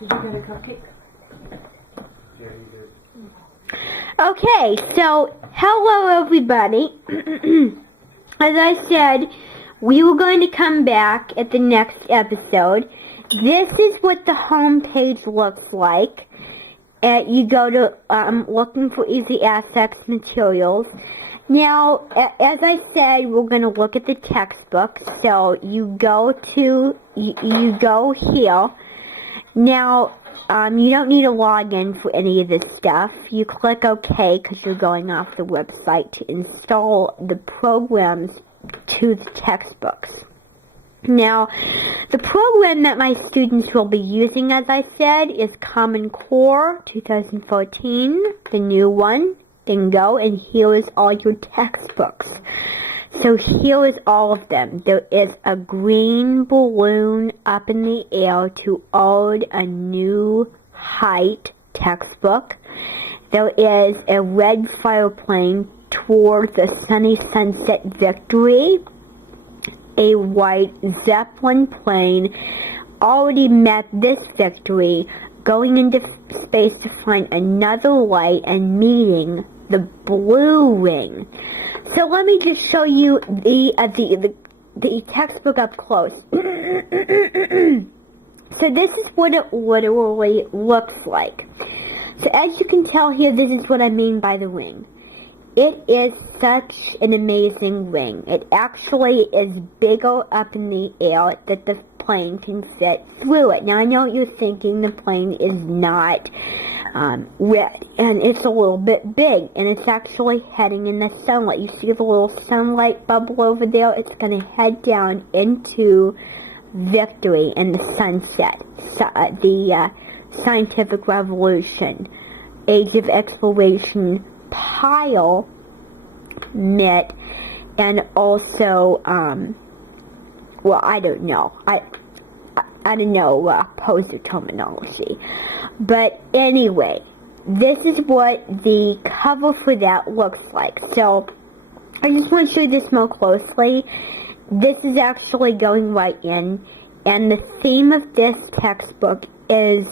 Did you get a cupcake? Yeah, you did. Okay, so hello everybody. As I said, we were going to come back at the next episode. This is what the home page looks like. You go to looking for Easy Access materials. Now, as I said, we're going to look at the textbook. So you go here. Now, you don't need a login for any of this stuff. You click OK because you're going off the website to install the programs to the textbooks. Now, the program that my students will be using, as I said, is Common Core 2014, the new one. Then go, and here is all your textbooks. So here is all of them. There is a green balloon up in the air to add a new height textbook. There is a red fireplane toward the sunny sunset victory. A white Zeppelin plane already met this victory, going into space to find another light and meeting the blue ring. So let me just show you the textbook up close. So this is what it literally looks like. So as you can tell here, this is what I mean by the ring. It is such an amazing ring. It actually is bigger up in the air that the plane can fit through it. Now I know what you're thinking, the plane is not red, and it's a little bit big, and it's actually heading in the sunlight. You see the little sunlight bubble over there? It's going to head down into victory and the sunset, the scientific revolution, age of exploration, pile, mit, and also, well, I don't know. I don't know poser terminology. But anyway, this is what the cover for that looks like. So, I just want to show you this more closely. This is actually going right in, and the theme of this textbook is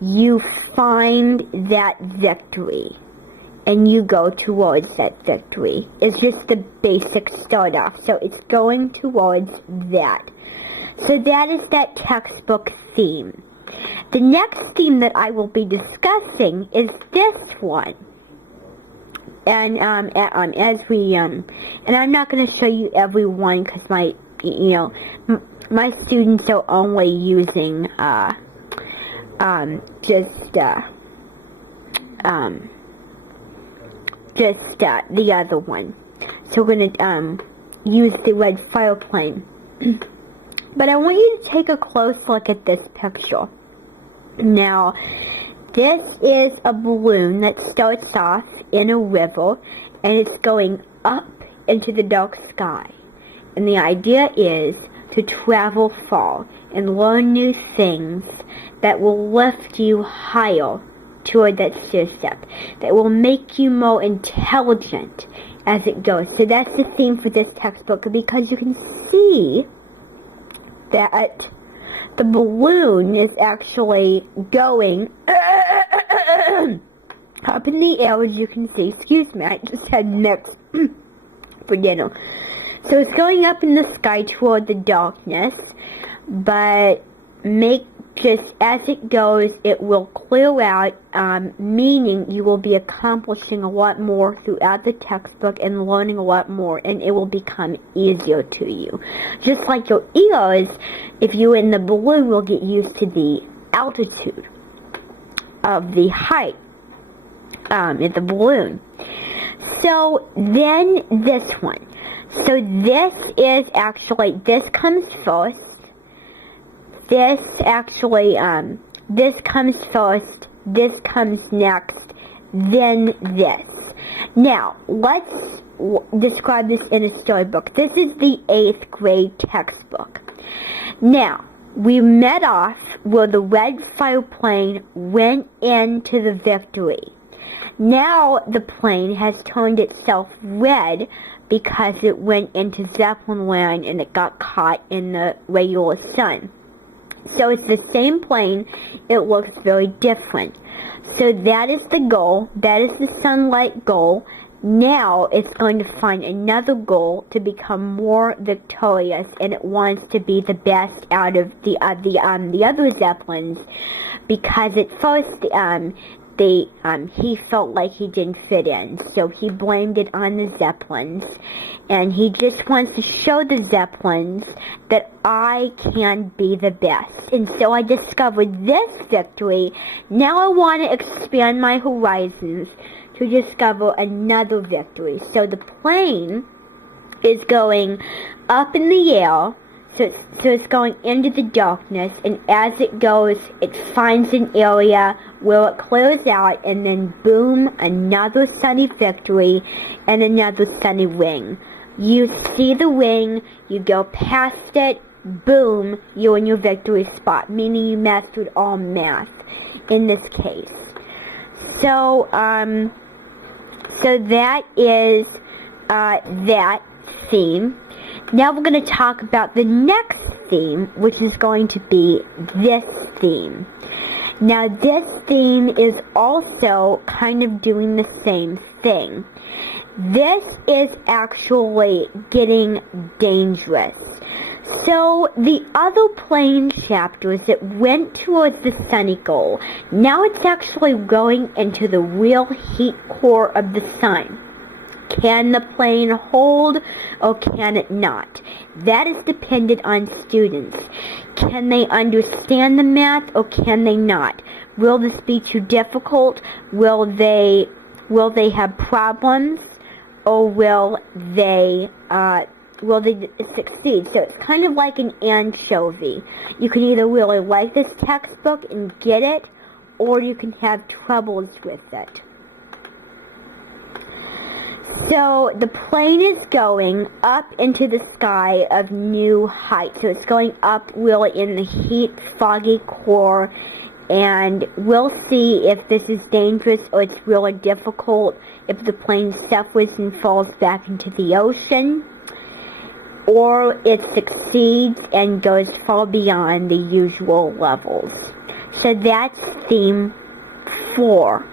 you find that victory, and you go towards that victory. It's just the basic start off, so it's going towards that. So that is that textbook theme. The next theme that I will be discussing is this one. And as we and I'm not going to show you every one because my students are only using the other one. So we're going to use the red fireplane. But I want you to take a close look at this picture. Now, this is a balloon that starts off in a river, and it's going up into the dark sky. And the idea is to travel far and learn new things that will lift you higher toward that step, that will make you more intelligent as it goes. So that's the theme for this textbook, because you can see that the balloon is actually going up in the air, as you can see. Excuse me, I just had mix for dinner. So it's going up in the sky toward the darkness, but just as it goes, it will clear out, meaning you will be accomplishing a lot more throughout the textbook and learning a lot more, and it will become easier to you. Just like your ears, if you're in the balloon, will get used to the altitude of the height in the balloon. So then this one. So this is actually, this comes first. This actually, this comes first, this comes next, then this. Now, let's describe this in a storybook. This is the 8th grade textbook. Now, we met off where the red fire plane went into the Victory. Now the plane has turned itself red because it went into Zeppelin land and it got caught in the regular sun. So it's the same plane, it looks very different. So that is the goal, that is the sunlight goal. Now it's going to find another goal to become more victorious, and it wants to be the best out of the other Zeppelins, because at first he felt like he didn't fit in, so he blamed it on the Zeppelins, and he just wants to show the Zeppelins that I can be the best. And so I discovered this victory. Now I want to expand my horizons to discover another victory. So the plane is going up in the air, so it's going into the darkness, and as it goes, it finds an area where it clears out, and then boom, another sunny victory and another sunny wing. You see the wing, you go past it, boom, you're in your victory spot, meaning you mastered all math in this case. So that is that theme. Now we're going to talk about the next theme, which is going to be this theme. Now this theme is also kind of doing the same thing. This is actually getting dangerous. So the other plane chapters that went towards the sunny goal, now it's actually going into the real heat core of the sun. Can the plane hold or can it not? That is dependent on students. Can they understand the math or can they not? Will this be too difficult? Will they have problems, or will they succeed? So it's kind of like an anchovy. You can either really like this textbook and get it, or you can have troubles with it. So the plane is going up into the sky of new height. So it's going up really in the heat, foggy core, and we'll see if this is dangerous or it's really difficult, if the plane suffers and falls back into the ocean, or it succeeds and goes far beyond the usual levels. So that's theme 4.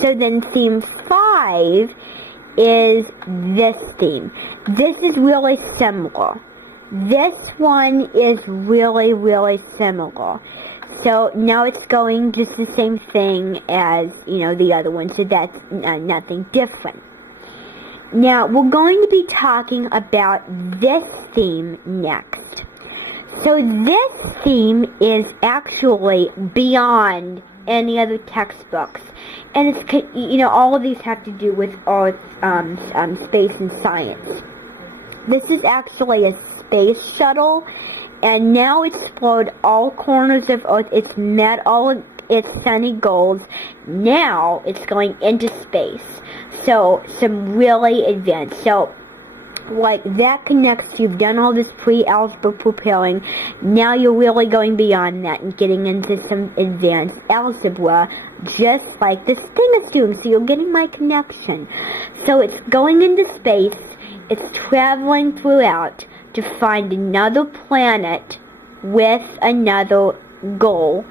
So then theme 5 is this theme. This is really similar. This one is really, really similar. So now it's going just the same thing as, the other one, so that's nothing different. Now, we're going to be talking about this theme next. So this theme is actually beyond any other textbooks. And it's, all of these have to do with Earth, space, and science. This is actually a space shuttle, and now it's explored all corners of Earth. It's met all of its sunny goals. Now it's going into space. So, some really advanced. So, like, that connects, you've done all this pre-algebra preparing. Now you're really going beyond that and getting into some advanced algebra, just like this thing is doing. So you're getting my connection. So it's going into space. It's traveling throughout to find another planet with another goal,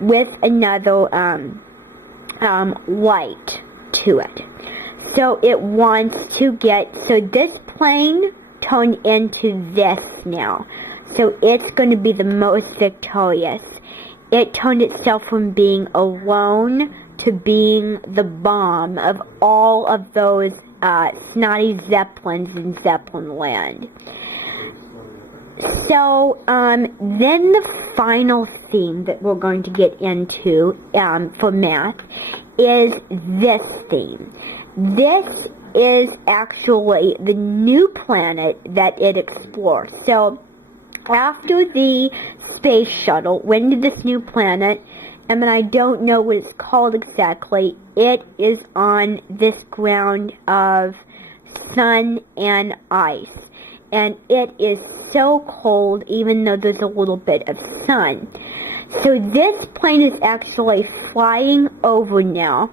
with another light to it. So it wants to get, so this plane turned into this now. So it's going to be the most victorious. It turned itself from being alone to being the bomb of all of those snotty Zeppelins in Zeppelin land. So then the final theme that we're going to get into for math is this theme. This is actually the new planet that it explores. So after the space shuttle went to this new planet, and then I don't know what it's called exactly, it is on this ground of sun and ice. and it is so cold even though there's a little bit of sun. So this plane is actually flying over now.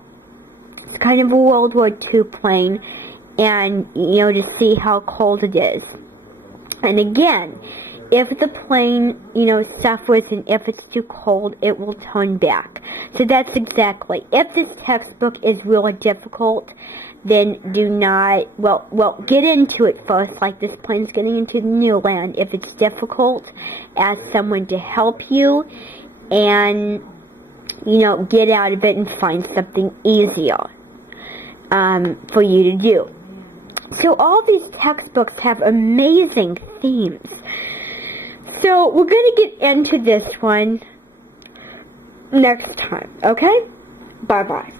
It's kind of a World War II plane, and to see how cold it is. And again, if the plane, suffers and if it's too cold, it will turn back. So that's exactly. If this textbook is really difficult, then do not, get into it first, like this plane's getting into the new land. If it's difficult, ask someone to help you, and, get out of it and find something easier for you to do. So all these textbooks have amazing themes. So we're going to get into this one next time, okay? Bye-bye.